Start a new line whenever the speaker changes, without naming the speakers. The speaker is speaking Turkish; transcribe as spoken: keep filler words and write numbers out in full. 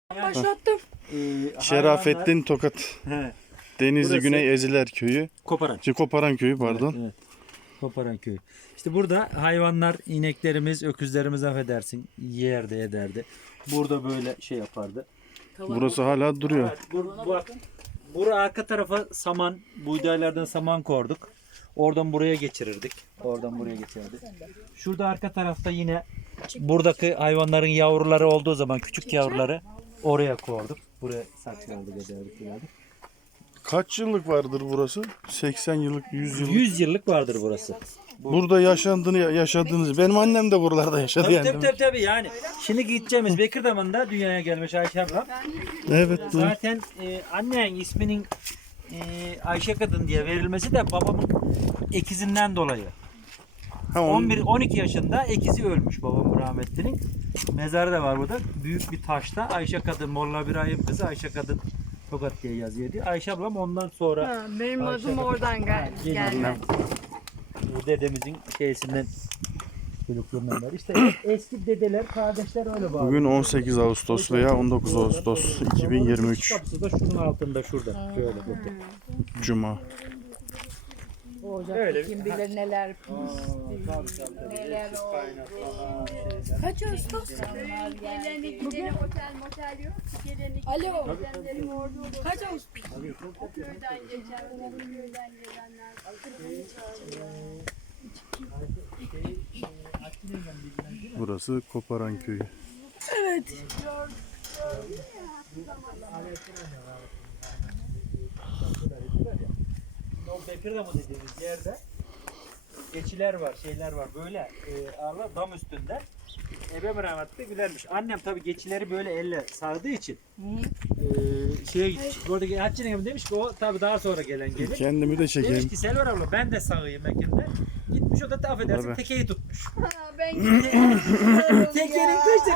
Başlattım.
Ee,
Şerafettin Tokat.
He,
Denizli
Burası-
Güney Eziler Köyü.
koparan.
Şey, Koparan Köyü pardon.
Evet, evet. Koparan köyü. İşte burada hayvanlar, ineklerimiz, öküzlerimiz affedersin yerdi ederdi. Burada böyle şey yapardı.
Burası hala duruyor.
Evet, bu, bak, bura arka tarafa saman, buğdaylardan saman korduk. Oradan buraya geçirirdik. Oradan buraya geçirirdik. Şurada arka tarafta yine buradaki hayvanların yavruları olduğu zaman küçük yavruları oraya korduk. Buraya saçlardık, ederdik, ederdik.
Kaç yıllık vardır burası? seksen yıllık, yüz yıllık.
yüz yıllık vardır burası.
Burada yaşandığını yaşadığınız. Benim annem de buralarda yaşadı
Tabii
yani.
tabii tabii, tabii yani. Şimdi gideceğimiz Bekirdaman'da dünyaya gelmiş Ayşe ablam.
Evet. Bu.
Zaten e, annen isminin e, Ayşe Kadın diye verilmesi de babamın ekizinden dolayı.
Ha, onun-
on bir on iki yaşında ekizi ölmüş babamın rahmetlinin. Mezarı da var burada. Büyük bir taşta Ayşe Kadın, Molla İbrahim kızı Ayşe Kadın Tokat diye yazıyordu. Ayşe ablam ondan sonra
Ha, benim
Ayşe
adım
Kadın.
oradan gel
Geliyor.
gelme.
e, dedemizin şeysinden çocukluğundan beri. İşte eski dedeler, kardeşler öyle bağlı.
Bugün on sekiz Ağustos veya on dokuz Ağustos iki bin yirmi üç.
Kapısı da şunun altında şurada. Şöyle bakın.
Cuma.
Öyle.
Kim bilir neler neler oldu.
Kaç Ağustos?
Geleni gideni otel motel yok. Geleni
Alo.
gidenlerin orada olur.
Kaç Ağustos?
O köyden geçen, o köyden gelenler.
Burası Koparan Köyü.
O Bekirdamı dediğimiz yerde geçiler var, şeyler var böyle e, ağlar dam üstünde. Ebem rahmetli gülermiş. Annem tabii geçileri böyle elle sardığı için e, şeye gitmiş. Buradaki Hatice Hanım demiş ki o tabii daha sonra gelen gelin.
Kendimi de
Demiş
çekeyim.
ki Selver abla ben de sağıyım Ekin'de. Gitmiş o da affedersin
Tabii.
tekeyi tutmuş.
Ben
Tekenin kaçta